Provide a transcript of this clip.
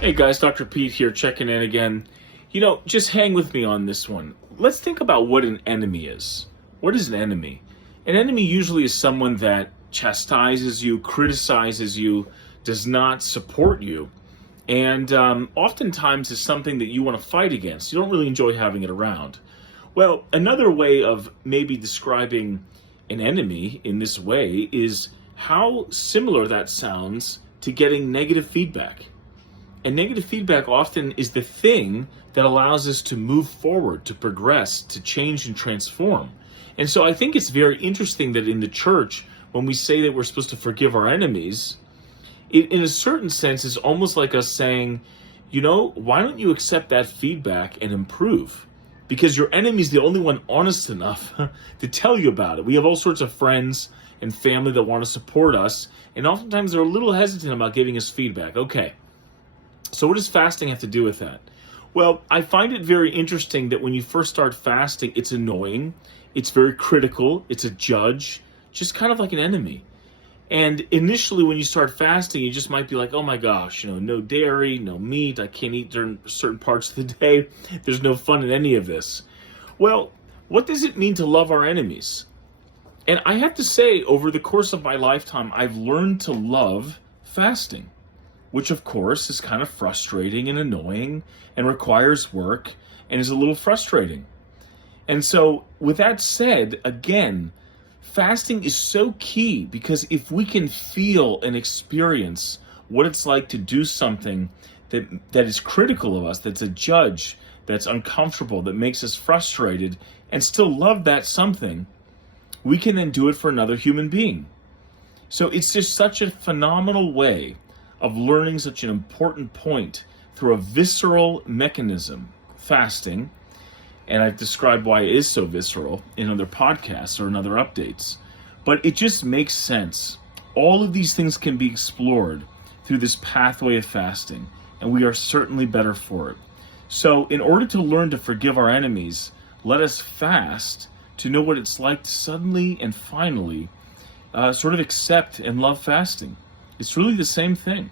Hey guys, Dr. Pete here checking in again. Just hang with me on this one. Let's think about what an enemy is. What is an enemy? An enemy usually is someone that chastises you, criticizes you, does not support you, and oftentimes is something that you want to fight against. You don't really enjoy having it around. Well, another way of maybe describing an enemy in this way is how similar that sounds to getting negative feedback. And negative feedback often is the thing that allows us to move forward, to progress, to change and transform. And so I think it's very interesting that in the church, when we say that we're supposed to forgive our enemies, it in a certain sense is almost like us saying, why don't you accept that feedback and improve? Because your enemy is the only one honest enough to tell you about it. We have all sorts of friends and family that want to support us, and oftentimes they're a little hesitant about giving us feedback. Okay. So what does fasting have to do with that? Well, I find it very interesting that when you first start fasting, it's annoying, it's very critical, it's a judge, just kind of like an enemy. And initially when you start fasting, you just might be like, oh my gosh, no dairy, no meat, I can't eat during certain parts of the day, there's no fun in any of this. Well, what does it mean to love our enemies? And I have to say, over the course of my lifetime, I've learned to love fasting, which of course is kind of frustrating and annoying and requires work and is a little frustrating. And so with that said, again, fasting is so key because if we can feel and experience what it's like to do something that is critical of us, that's a judge, that's uncomfortable, that makes us frustrated, and still love that something, we can then do it for another human being. So it's just such a phenomenal way of learning such an important point through a visceral mechanism, fasting, and I've described why it is so visceral in other podcasts or in other updates. But it just makes sense. All of these things can be explored through this pathway of fasting, and we are certainly better for it. So in order to learn to forgive our enemies, let us fast to know what it's like to suddenly and finally sort of accept and love fasting. It's really the same thing.